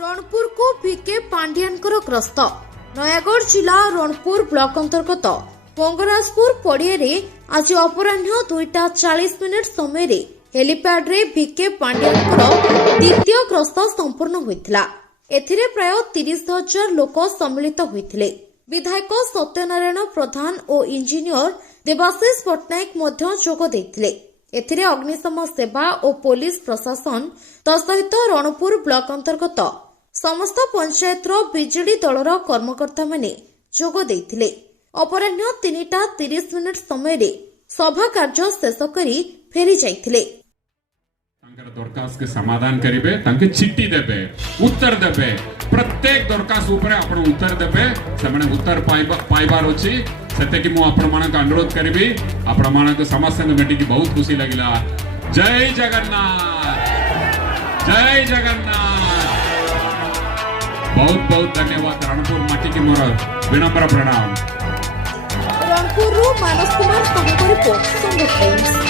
रणपुर को भिके पांड्यानकर ग्रस्त नयागढ़ जिला रणपुर ब्लॉक अंतर्गत मंगराजपुर पड़िया आज अपराह्न 2:40 समय हेलीपैड रे भिके पांड्यानकर द्वितीय ग्रस्त संपूर्ण होइथिला। एथिरे प्राय 30,000 लोक सम्मिलित होइथिले। विधायक सत्यनारायण प्रधान और इंजीनियर देवाशीष पट्टनायक मध्य जोग देइथिले। एथिरे अग्निशम सेवा और पुलिस प्रशासन तसहित रणपुर ब्लॉक अंतर्गत समस्त पंचायतर बिजेडी दलर कर्मकर्ता माने जोग देइथिले। अपराह्न 3:30 समय सभा कार्य शेष करी फेरी जाइथिले। दरखास्त के समाधान करिबे, तांके चिट्ठी देबे, उत्तर देबे, प्रत्येक दरखास्त ऊपर आपण उत्तर देबे, सेमने उत्तर पाइबार अछि। सेते कि मु आपण मानक अनुरोध करिबी, आपण मानक समाज संग मेटी की बहुत खुशी लागिला। जय जगन्नाथ, जय जगन्नाथ। बहुत बहुत धन्यवाद। रणपुर माटी की मोर विनम्र प्रणाम। रणपुर मानस कुमार साहू रिपोर्ट संगठन।